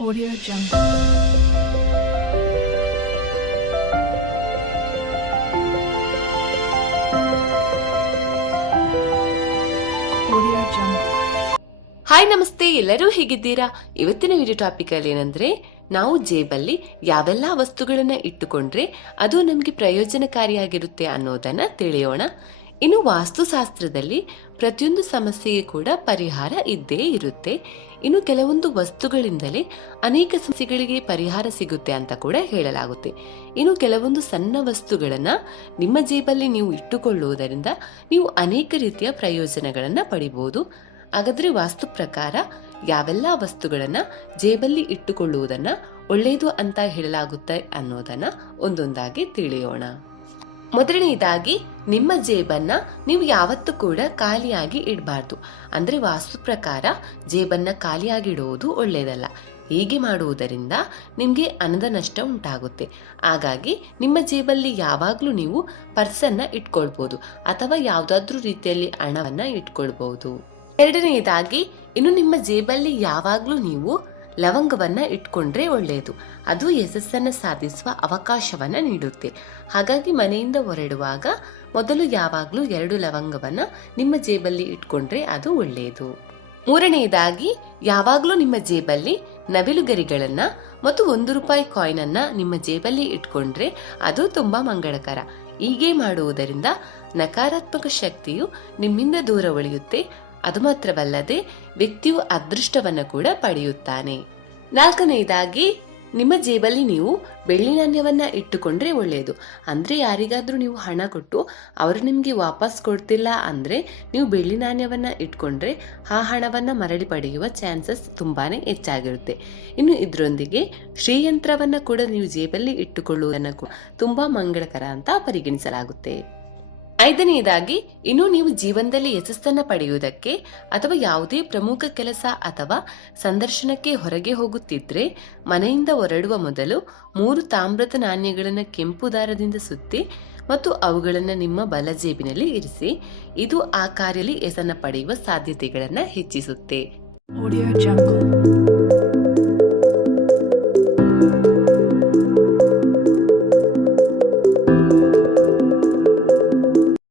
Audio Jungle. Hi ನಮಸ್ತೆ. ಎಲ್ಲರೂ ಹೇಗಿದ್ದೀರಾ? ಇವತ್ತಿನ ವಿಡಿಯೋ ಟಾಪಿಕ್ ಅಲ್ಲಿ ಏನಂದ್ರೆ, ನಾವು ಜೇಬಲ್ಲಿ ಯಾವೆಲ್ಲ ವಸ್ತುಗಳನ್ನ ಇಟ್ಟುಕೊಂಡ್ರೆ ಅದು ನಮಗೆ ಪ್ರಯೋಜನಕಾರಿಯಾಗಿರುತ್ತೆ ಅನ್ನೋದನ್ನ ತಿಳಿಯೋಣ. ಇನ್ನು ವಾಸ್ತುಶಾಸ್ತ್ರದಲ್ಲಿ ಪ್ರತಿಯೊಂದು ಸಮಸ್ಯೆಗೆ ಕೂಡ ಪರಿಹಾರ ಇದ್ದೇ ಇರುತ್ತೆ. ಇನ್ನು ಕೆಲವೊಂದು ವಸ್ತುಗಳಿಂದಲೇ ಅನೇಕ ಸಮಸ್ಯೆಗಳಿಗೆ ಪರಿಹಾರ ಸಿಗುತ್ತೆ ಅಂತ ಕೂಡ ಹೇಳಲಾಗುತ್ತೆ. ಇನ್ನು ಕೆಲವೊಂದು ಸಣ್ಣ ವಸ್ತುಗಳನ್ನು ನಿಮ್ಮ ಜೇಬಲ್ಲಿ ನೀವು ಇಟ್ಟುಕೊಳ್ಳುವುದರಿಂದ ನೀವು ಅನೇಕ ರೀತಿಯ ಪ್ರಯೋಜನಗಳನ್ನು ಪಡಿಬಹುದು ಹಾಗಾದ್ರೆ ವಾಸ್ತು ಪ್ರಕಾರ ಯಾವೆಲ್ಲ ವಸ್ತುಗಳನ್ನು ಜೇಬಲ್ಲಿ ಇಟ್ಟುಕೊಳ್ಳುವುದನ್ನ ಒಳ್ಳೆಯದು ಅಂತ ಹೇಳಲಾಗುತ್ತೆ ಅನ್ನೋದನ್ನ ಒಂದೊಂದಾಗಿ ತಿಳಿಯೋಣ. ಮೊದಲನೆಯದಾಗಿ ನಿಮ್ಮ ಜೇಬನ್ನ ನೀವು ಯಾವತ್ತೂ ಕೂಡ ಖಾಲಿಯಾಗಿ ಇಡಬಾರ್ದು. ಅಂದ್ರೆ ವಾಸ್ತು ಪ್ರಕಾರ ಜೇಬನ್ನ ಖಾಲಿಯಾಗಿ ಇಡುವುದು ಒಳ್ಳೆಯದಲ್ಲ ಹೀಗೆ ಮಾಡುವುದರಿಂದ ನಿಮಗೆ ಹಣದ ನಷ್ಟ ಉಂಟಾಗುತ್ತೆ. ಹಾಗಾಗಿ ನಿಮ್ಮ ಜೇಬಲ್ಲಿ ಯಾವಾಗಲೂ ನೀವು ಪರ್ಸನ್ನ ಇಟ್ಕೊಳ್ಬೋದು. ಅಥವಾ ಯಾವುದಾದ್ರೂ ರೀತಿಯಲ್ಲಿ ಹಣವನ್ನ ಇಟ್ಕೊಳ್ಬಹುದು ಎರಡನೆಯದಾಗಿ ಇನ್ನು ನಿಮ್ಮ ಜೇಬಲ್ಲಿ ಯಾವಾಗಲೂ ನೀವು ಲವಂಗವನ್ನ ಇಟ್ಕೊಂಡ್ರೆ ಒಳ್ಳೆಯದು ಅದು ಯಶಸ್ಸನ್ನು ಸಾಧಿಸುವ ಅವಕಾಶವನ್ನ ನೀಡುತ್ತೆ. ಹಾಗಾಗಿ ಮನೆಯಿಂದ ಹೊರಡುವಾಗ ಮೊದಲು ಯಾವಾಗಲೂ ಎರಡು ಲವಂಗವನ್ನು ನಿಮ್ಮ ಜೇಬಲ್ಲಿ ಇಟ್ಕೊಂಡ್ರೆ ಅದು ಒಳ್ಳೆಯದು ಮೂರನೆಯದಾಗಿ ಯಾವಾಗಲೂ ನಿಮ್ಮ ಜೇಬಲ್ಲಿ ನವಿಲುಗರಿಗಳನ್ನು ಮತ್ತು ಒಂದು ರೂಪಾಯಿ ಕಾಯಿನ್ ಅನ್ನು ನಿಮ್ಮ ಜೇಬಲ್ಲಿ ಇಟ್ಕೊಂಡ್ರೆ ಅದು ತುಂಬಾ ಮಂಗಳಕರ. ಹೀಗೆ ಮಾಡುವುದರಿಂದ ನಕಾರಾತ್ಮಕ ಶಕ್ತಿಯು ನಿಮ್ಮಿಂದ ದೂರ ಉಳಿಯುತ್ತೆ. ಅದು ಮಾತ್ರವಲ್ಲದೆ ವ್ಯಕ್ತಿಯು ಅದೃಷ್ಟವನ್ನು ಕೂಡ ಪಡೆಯುತ್ತಾನೆ. ನಾಲ್ಕನೆಯದಾಗಿ, ನಿಮ್ಮ ಜೇಬಲ್ಲಿ ನೀವು ಬೆಳ್ಳಿ ನಾಣ್ಯವನ್ನ ಇಟ್ಟುಕೊಂಡ್ರೆ ಒಳ್ಳೆಯದು. ಅಂದ್ರೆ ಯಾರಿಗಾದ್ರೂ ನೀವು ಹಣ ಕೊಟ್ಟು ಅವರು ನಿಮಗೆ ವಾಪಸ್ ಕೊಡ್ತಿಲ್ಲ ಅಂದ್ರೆ ನೀವು ಬೆಳ್ಳಿ ನಾಣ್ಯವನ್ನ ಇಟ್ಕೊಂಡ್ರೆ ಆ ಹಣವನ್ನ ಮರಳಿ ಪಡೆಯುವ ಚಾನ್ಸಸ್ ತುಂಬಾನೇ ಹೆಚ್ಚಾಗಿರುತ್ತೆ. ಇನ್ನು ಇದರೊಂದಿಗೆ ಶ್ರೀಯಂತ್ರವನ್ನ ಕೂಡ ನೀವು ಜೇಬಲ್ಲಿ ಇಟ್ಟುಕೊಳ್ಳುವುದನ್ನು ತುಂಬಾ ಮಂಗಳಕರ ಅಂತ ಪರಿಗಣಿಸಲಾಗುತ್ತೆ. ಐದನೆಯದಾಗಿ ಇನ್ನು ನೀವು ಜೀವನದಲ್ಲಿ ಯಶಸ್ಸನ್ನು ಪಡೆಯುವುದಕ್ಕೆ ಅಥವಾ ಯಾವುದೇ ಪ್ರಮುಖ ಕೆಲಸ ಅಥವಾ ಸಂದರ್ಶನಕ್ಕೆ ಹೊರಗೆ ಹೋಗುತ್ತಿದ್ರೆ, ಮನೆಯಿಂದ ಹೊರಡುವ ಮೊದಲು ಮೂರು ತಾಮ್ರದ ನಾಣ್ಯಗಳನ್ನು ಕೆಂಪು ದಾರದಿಂದ ಸುತ್ತಿ ಮತ್ತು ಅವುಗಳನ್ನು ನಿಮ್ಮ ಬಲ ಜೇಬಿನಲ್ಲಿ ಇರಿಸಿ, ಇದು ಆ ಕಾರ್ಯಲ್ಲಿ ಯಶಸ್ಸನ್ನ ಪಡೆಯುವ ಸಾಧ್ಯತೆಗಳನ್ನು ಹೆಚ್ಚಿಸುತ್ತೆ.